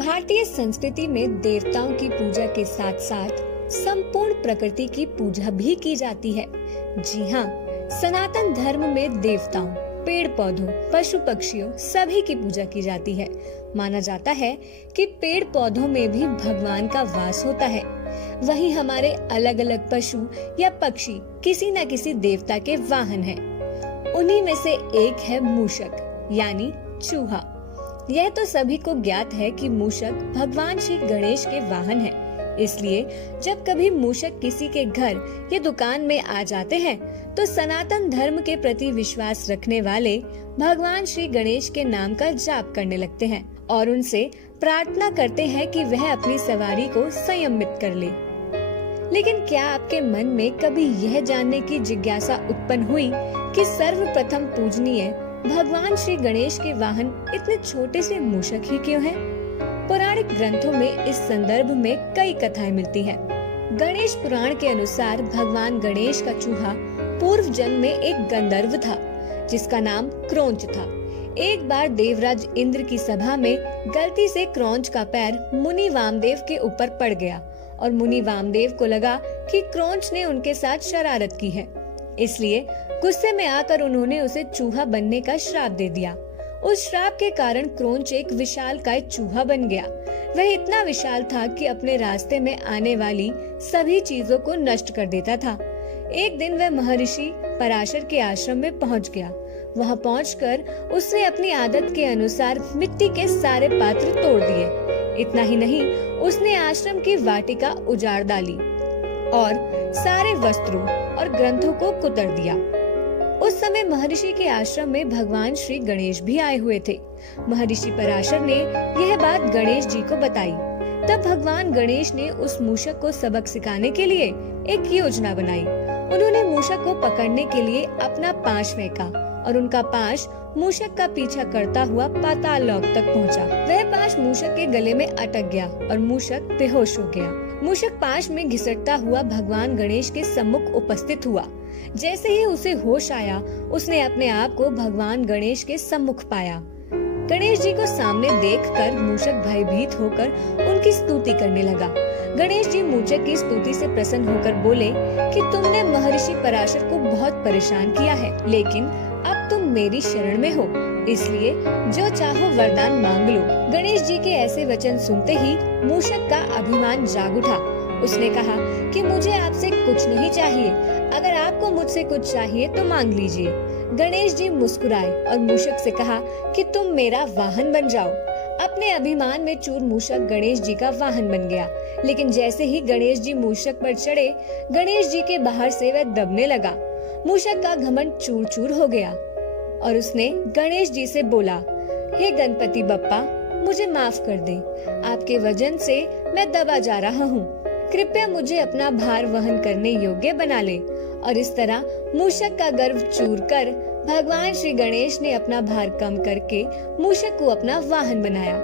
भारतीय संस्कृति में देवताओं की पूजा के साथ साथ संपूर्ण प्रकृति की पूजा भी की जाती है। जी हाँ, सनातन धर्म में देवताओं, पेड़ पौधों, पशु पक्षियों सभी की पूजा की जाती है। माना जाता है कि पेड़ पौधों में भी भगवान का वास होता है। वहीं हमारे अलग अलग पशु या पक्षी किसी न किसी देवता के वाहन हैं। उन्हीं में से एक है मूषक यानी चूहा। यह तो सभी को ज्ञात है कि मूषक भगवान श्री गणेश के वाहन है। इसलिए जब कभी मूषक किसी के घर या दुकान में आ जाते हैं तो सनातन धर्म के प्रति विश्वास रखने वाले भगवान श्री गणेश के नाम का जाप करने लगते हैं और उनसे प्रार्थना करते हैं कि वह अपनी सवारी को संयमित कर ले। लेकिन क्या आपके मन में कभी यह जानने की जिज्ञासा उत्पन्न हुई कि सर्वप्रथम पूजनीय भगवान श्री गणेश के वाहन इतने छोटे से मूषक ही क्यों हैं? पौराणिक ग्रंथों में इस संदर्भ में कई कथाएं मिलती हैं। गणेश पुराण के अनुसार भगवान गणेश का चूहा पूर्व जन्म में एक गंधर्व था जिसका नाम क्रोंच था। एक बार देवराज इंद्र की सभा में गलती से क्रोंच का पैर मुनि वामदेव के ऊपर पड़ गया और मुनि वामदेव को लगा कि क्रोंच ने उनके साथ शरारत की है। इसलिए गुस्से में आकर उन्होंने उसे चूहा बनने का श्राप दे दिया। उस श्राप के कारण क्रोंच एक विशालकाय चूहा बन गया। वह इतना विशाल था कि अपने रास्ते में आने वाली सभी चीजों को नष्ट कर देता था। एक दिन वह महर्षि पराशर के आश्रम में पहुंच गया। वहां पहुंचकर उसने अपनी आदत के अनुसार मिट्टी के सारे पात्र तोड़ दिए। इतना ही नहीं, उसने आश्रम की वाटिका उजाड़ डाली और सारे वस्त्रों और ग्रंथों को कुतर दिया। उस समय महर्षि के आश्रम में भगवान श्री गणेश भी आए हुए थे। महर्षि पराशर ने यह बात गणेश जी को बताई। तब भगवान गणेश ने उस मूषक को सबक सिखाने के लिए एक योजना बनाई। उन्होंने मूषक को पकड़ने के लिए अपना पाश फेंका और उनका पाश मूषक का पीछा करता हुआ पाताल लोक तक पहुंचा। वह पाश मूषक के गले में अटक गया और मूषक बेहोश हो गया। मूषक पाश में घिसटता हुआ भगवान गणेश के सम्मुख उपस्थित हुआ। जैसे ही उसे होश आया, उसने अपने आप को भगवान गणेश के सम्मुख पाया। गणेश जी को सामने देखकर मूषक भयभीत होकर उनकी स्तुति करने लगा। गणेश जी मूषक की स्तुति से प्रसन्न होकर बोले कि तुमने महर्षि पराशर को बहुत परेशान किया है, लेकिन अब तुम मेरी शरण में हो, इसलिए जो चाहो वरदान मांग लो। गणेश जी के ऐसे वचन सुनते ही मूषक का अभिमान जाग उठा। उसने कहा कि मुझे आपसे कुछ नहीं चाहिए, अगर आपको मुझसे कुछ चाहिए तो मांग लीजिए। गणेश जी मुस्कुराए और मूषक से कहा कि तुम मेरा वाहन बन जाओ। अपने अभिमान में चूर मूषक गणेश जी का वाहन बन गया। लेकिन जैसे ही गणेश जी मूषक पर चढ़े, गणेश जी के बाहर से वह दबने लगा। मूषक का घमंड चूर चूर हो गया और उसने गणेश जी से बोला, हे गणपति बप्पा, मुझे माफ कर दे। आपके वजन से मैं दबा जा रहा हूँ। कृपया मुझे अपना भार वहन करने योग्य बना ले। और इस तरह मूषक का गर्व चूर कर भगवान श्री गणेश ने अपना भार कम करके मूषक को अपना वाहन बनाया।